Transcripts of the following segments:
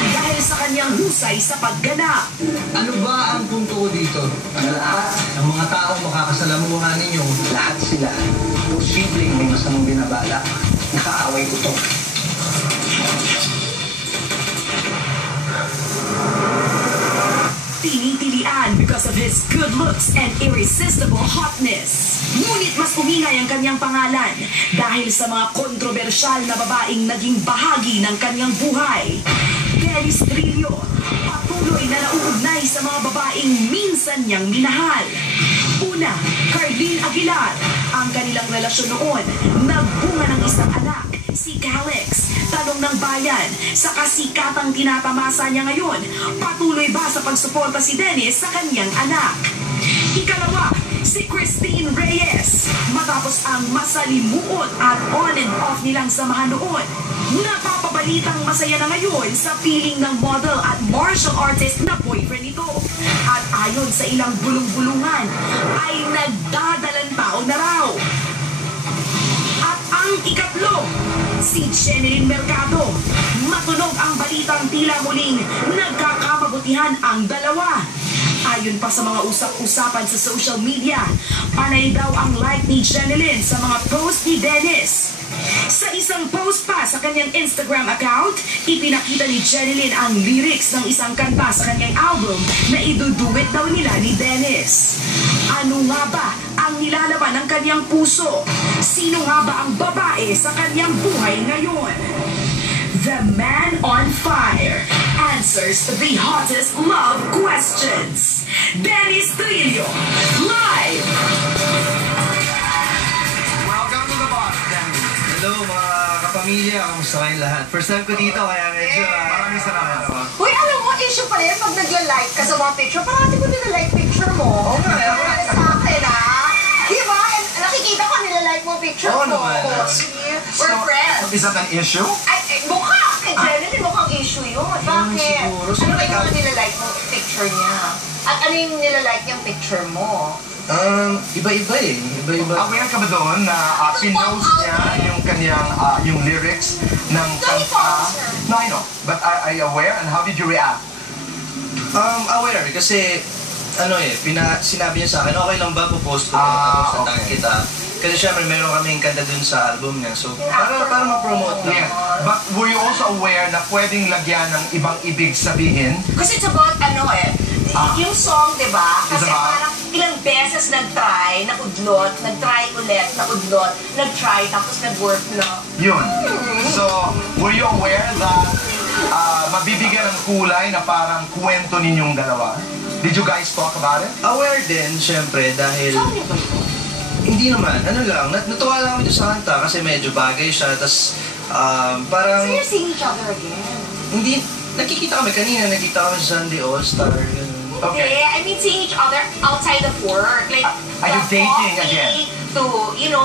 Pagpipilian dahil sa kanyang husay sa pagganap. Ano ba ang punto ko dito? Lahat ng mga taong makakasalamuhan ninyo, lahat sila posibleng may masamang binabala. Nakaaway ko to. Tinitilian because of his good looks and irresistible hotness. Ngunit mas umingay ang kanyang pangalan dahil sa mga kontrobersyal na babaeng naging bahagi ng kanyang buhay. Dennis Trillo, patuloy na nauugnay sa mga babaeng minsan niyang minahal. Una, Carlene Aguilar. Ang kanilang relasyon noon, nagbunga ng isang anak, si Calix. Tanong ng bayan, sa kasikatang tinatamasa niya ngayon, patuloy ba sa pagsuporta si Dennis sa kanyang anak? Ikalawa, si Christine Reyes. Matapos ang masalimuot at on and off nilang samahan noon, napapabalitang masaya na ngayon sa piling ng model at martial artist na boyfriend nito. At ayon sa ilang bulong-bulungan, ay nagdadalang taon na raw. At ang ikatlo, si Jeneline Mercado. Matunog ang balitang tila muling nagkakamabutihan ang dalawa. Ayon pa sa mga usap-usapan sa social media, panay daw ang like ni Jeneline sa mga post ni Dennis. Sa isang post pa sa kanyang Instagram account, ipinakita ni Jeneline ang lyrics ng isang kanta sa kanyang album na iduduet daw nila ni Dennis. Ano nga ba ang nilalaman ng kanyang puso? Sino nga ba ang babae sa kanyang buhay ngayon? The Man on Fire answers the hottest love questions. Dennis Trillo, live! Welcome to the box, Dennis. Hello mga kapamilya, kamusta kayong lahat? First time ko dito kaya medyo Maraming salamat ako. Uy, alam mo, issue pala yun pag nagla-like ka sa mga picture. Parati ko nila-like picture mo. Oo nga, Wala sa akin, ha? Diba? And nakikita ko nila-like mo picture Oo mo. naman. We're friends. Is that an issue? Ay, mukha. Kay Jeneline, mukhang issue yun. Bakit? siguro. Ano ba yung mga nila-like mo picture niya? At ano yung nila-like niyang picture mo? Iba-iba eh. Iba-iba. Aware ka ba doon na pinost niya yung kanyang yung lyrics ng kanta? No, I know. But are you aware? And how did you react? Aware kasi ano eh, sinabi niya sa akin, okay lang ba po-post ko sa tag okay. kita? Kasi syempre meron kaming kanta dun sa album niya. So para ma-promote lang. Yeah. But were you also aware na pwedeng lagyan ng ibang ibig sabihin? Kasi it's about yung song, di ba? Kasi It's about- parang ilang beses nag-try, naudlot, nag-try ulit, naudlot, nag-try, tapos nag-work na. Yun. So, were you aware that mabibigyan ng kulay na parang kwento ninyong dalawa? Did you guys talk about it? Aware din, syempre, dahil Sorry ba ito? hindi naman, ano lang, natuwa lang kami doon sa kanta kasi medyo bagay siya, tas parang So you're seeing each other again? hindi, nakikita kami kanina, nakita kami sa Sunday All-Star, ganun. Okay. I mean seeing each other outside of work. Like, Are you the dating coffee again? To, you know,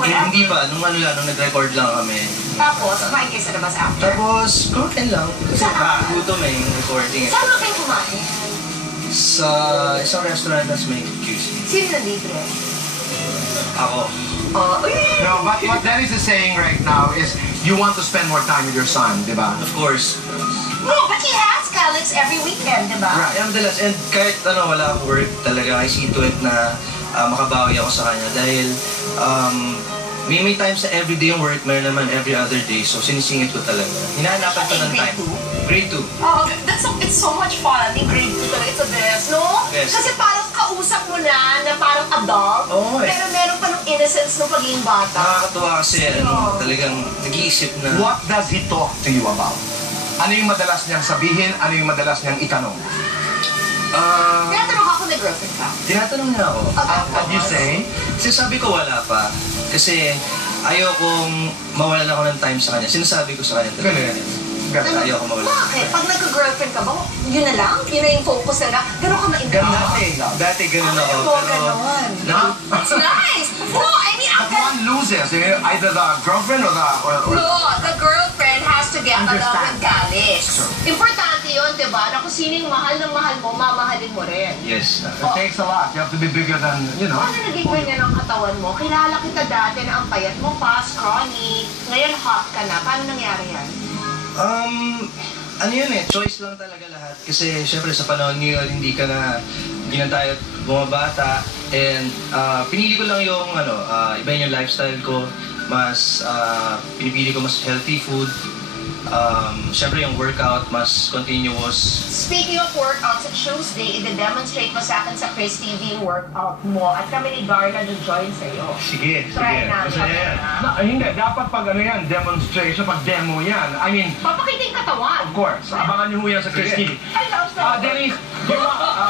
whatever. Hindi pa, nung nag-record lang kami. Tapos, kumain kayo sa labas after. Tapos, kumain lang, kasi Saan? nakagutom eh, yung recording eh. Saan ba kayo kumain? Sa isang restaurant na sa may QC. Sino nandito? Ako. Uy! No, but what Dennis is saying right now is you want to spend more time with your son, di ba? Of course. No, but he has Calix every weekend, di ba? Right, madalas. And kahit wala akong work talaga, I see to it na makabawi ako sa kanya. Dahil may times sa everyday yung work, meron naman every other day. So sinisingit ko talaga. Hinahanapan ko ng time. Grade 2. Oh, it's so much fun. In grade 2 talaga, it's the best, no? Yes. Kasi parang kausap mo na parang adult, Oo, eh. pero meron pa ng innocence ng pagiging bata. Nakakatuwa kasi talagang nag-iisip na... What does he talk to you about? Ano yung madalas niyang sabihin? Ano yung madalas niyang itanong? Tinatanong ako, may girlfriend ka? Tinatanong niya ako. What you say? Sinasabi ko wala pa. Kasi ayokong mawalan ako ng time sa kanya. Sinasabi ko sa kanya talaga. Ayoko mawalan. Bakit? Pag nagka-girlfriend ka ba, yun na lang? Yun na yung focus na lang? Ganun ka ma-involve? Dati ganun ako. Ayaw mo ganun. It's nice! No, I mean, But one loses, either the girlfriend or the... no, the girlfriend has to get along with Calix. Sure. Importante yun, di ba? Na kung sino yung mahal ng mahal mo, mamahalin mo rin. Yes. It takes a lot. You have to be bigger than, you know. Paano naging ganyan ang katawan mo? Kilala kita dati na ang payat mo, scrawny. Ngayon hot ka na. Paano nangyari yan? ano yun choice lang talaga lahat. Kasi syempre sa panahon ngayon, hindi na tayo bumabata. And pinili ko lang yung iba yung lifestyle ko. Mas pinipili ko mas healthy food. Syempre yung workout, mas continuous. Speaking of workouts, sa Tuesday, i-demonstrate mo sa akin sa Chris TV yung workout mo at kami ni Garna join sa'yo. Sige, Try sige. namin. Masaya yan. Hindi, dapat pag demonstration, pag demo yan. I mean, Papakita yung katawan. of course, abangan niyo ho yan sa Chris TV. I love that. Denise,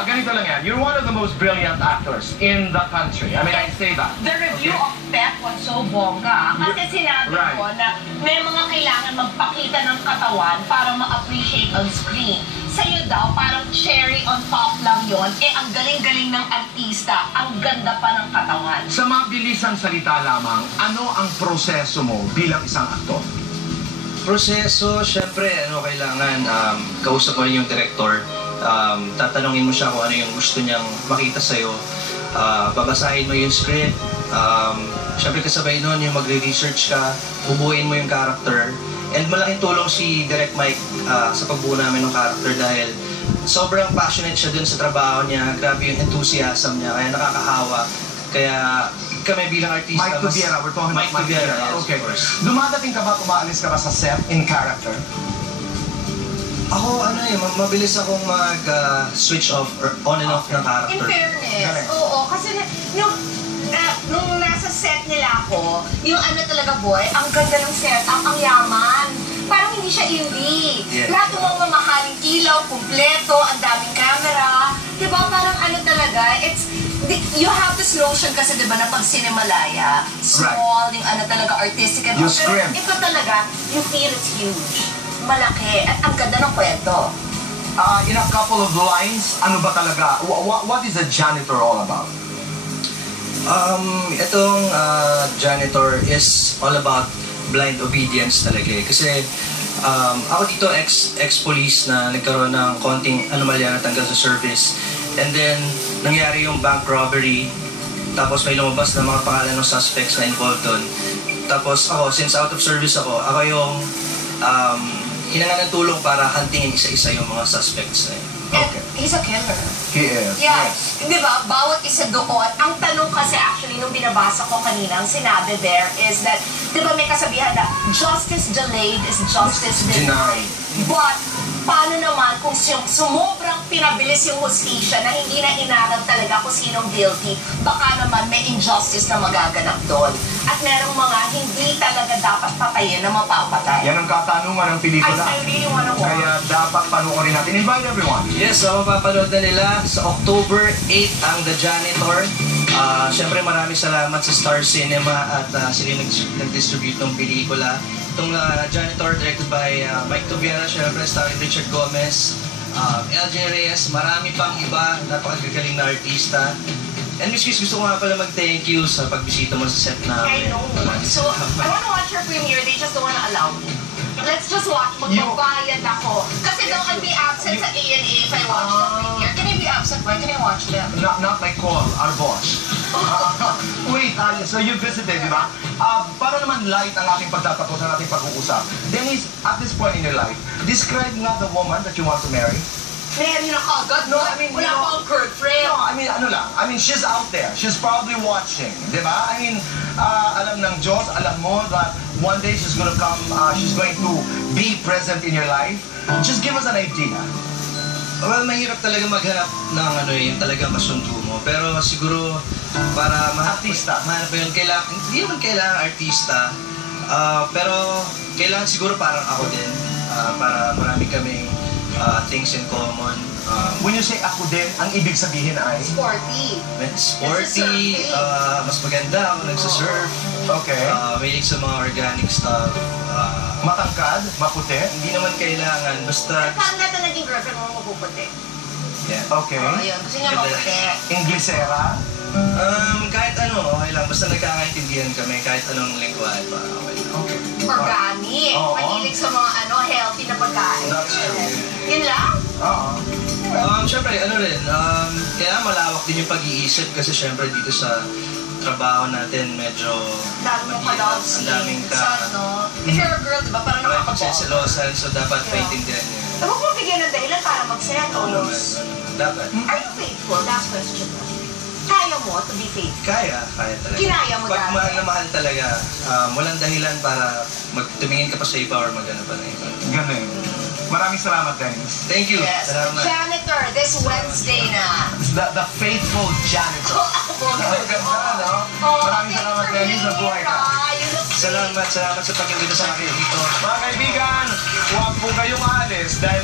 ganito lang yan. You're one of the most brilliant actors in the country. I mean, I say that. The review of Pep was so bongga. Kasi sinabi Right. ko na may mga kailangan magpakita ng katawan para ma-appreciate on screen. Sa'yo daw, parang cherry on top lang yon. Ang galing-galing ng artista, ang ganda pa ng katawan. Sa mabilisang salita lamang, ano ang proseso mo bilang isang aktor? Proseso, syempre, kailangan kausap mo rin yung director. Tatanungin mo siya kung ano yung gusto niyang makita sa'yo. Babasahin mo yung script. Syempre kasabay nun yung magre-research ka, bubuuin mo yung character. And malaking tulong si Direct Mike sa pagbuo namin ng character dahil sobrang passionate siya dun sa trabaho niya. Grabe yung enthusiasm niya, kaya nakakahawa. Kaya kami bilang artista... Mike Tubiera, we're talking about Mike Tubiera. Yes, Okay. of course. Dumadating ka ba, umaalis ka ba sa set in character? Ako, mabilis akong mag-switch off or on and off ng In character. fairness, Correct. oo. Kasi nung nasa set nila ako, yung talaga boy, ang ganda ng setup, ang yaman. Parang hindi siya indie. Yeah. Lahat ng mga mamahaling ilaw, kumpleto, ang daming camera. Diba? Parang talaga, you have this notion kasi diba na pag Cinemalaya, small, yung talaga artistic and Yung all. Pero script. ito talaga, you feel it's huge. Malaki. At ang ganda ng kwento. In a couple of lines, ano ba talaga? What is a janitor all about? Itong janitor is all about blind obedience talaga eh. Kasi ako dito ex-police na nagkaroon ng konting anomalya na tanggal sa service. And then, nangyari yung bank robbery. Tapos may lumabas na mga pangalan ng suspects na involved doon. Tapos ako, since out of service ako yung hinangan ng tulong para huntingin isa-isa yung mga suspects na yun. And he's a killer. He is. Yeah. Yes. Di ba? Bawat isa doon. Ang tanong kasi actually nung binabasa ko kanina, ang sinabi there is that, di ba may kasabihan na, justice delayed is justice denied. But, paano naman kung sumobrang pinabilis yung hustisya na hindi na inaral talaga kung sinong guilty, baka naman may injustice na magaganap doon. At merong mga hindi talaga dapat patayin na mapapatay. Yan ang katanungan ng pelikula. I really wanna watch. Kaya dapat panoorin natin. Invite everyone. Yes, so mapapanood na nila sa October 8 ang The Janitor. Siyempre maraming salamat sa Star Cinema at sila nag-distribute ng pelikula. Itong Janitor directed by Mike Tubiera, siyempre starring Richard Gomez, LJ Reyes, marami pang iba, napakagaling na artista. And Miss Chris, gusto ko nga pala mag-thank you sa pagbisita mo sa set na. I know. So, I wanna watch your premiere. They just don't wanna allow me. Let's just watch. Magbabayad ako. Kasi daw I'll be absent sa A&A if I watch the premiere. Can I be absent? Why can I watch them? Not my call, our boss. Wait, so you visited, di ba? Para naman light ang ating pagtatapos ang ating pag-uusap. Denise, at this point in your life, describe nga the woman that you want to marry. Mary na kagad, no? I mean, wala no. pang girlfriend. No, I mean, ano lang. I mean, she's out there. She's probably watching, di ba? I mean, alam ng Diyos, alam mo that one day she's going to be present in your life. Just give us an idea. Well, mahirap talaga maghanap ng yung talaga masundo mo. Pero siguro, para Artista. mahanap mo yun, hindi naman kailangan artista. Pero kailangan siguro parang ako din. Para marami kaming things in common. When you say ako din, ang ibig sabihin ay? Sporty. Sporty, mas maganda ako nagsasurf. Okay. Mahilig sa mga organic stuff. Matangkad, maputi. Hindi naman kailangan, basta... Saan nga na naging girlfriend mo mapuputi? Yeah. Okay. Ayun, kasi nga maputi. Inglesera. Kahit okay lang, basta nagkakaintindihan kami, kahit anong lingwahe pa, okay lang. Okay. Organic. Oo. Mahilig sa mga healthy na pagkain. That's true. Yun lang? Oo. Siyempre, kaya malawak din yung pag-iisip kasi siyempre dito sa trabaho natin medyo Dami mong ka-love ang daming scene. If you're a girl, di ba, parang parang nakakabog. pagseselosan, so dapat maintindihan niya. Senos. Dapat. Are you faithful? Last question. Kaya mo to be faithful? Kaya talaga. Kinaya mo Pag dati? mahal na mahal talaga, walang dahilan para tumingin ka pa sa iba or magano pa na iba. Ganun. Maraming salamat, Dennis. Thank you. Yes. Salamat. Janitor, this Wednesday na. The faithful janitor. Ang ganda, no? Maraming salamat, Dennis. Nabuhay ka. Salamat sa pag-imbita sa akin dito. Mga kaibigan, huwag po kayong aalis dahil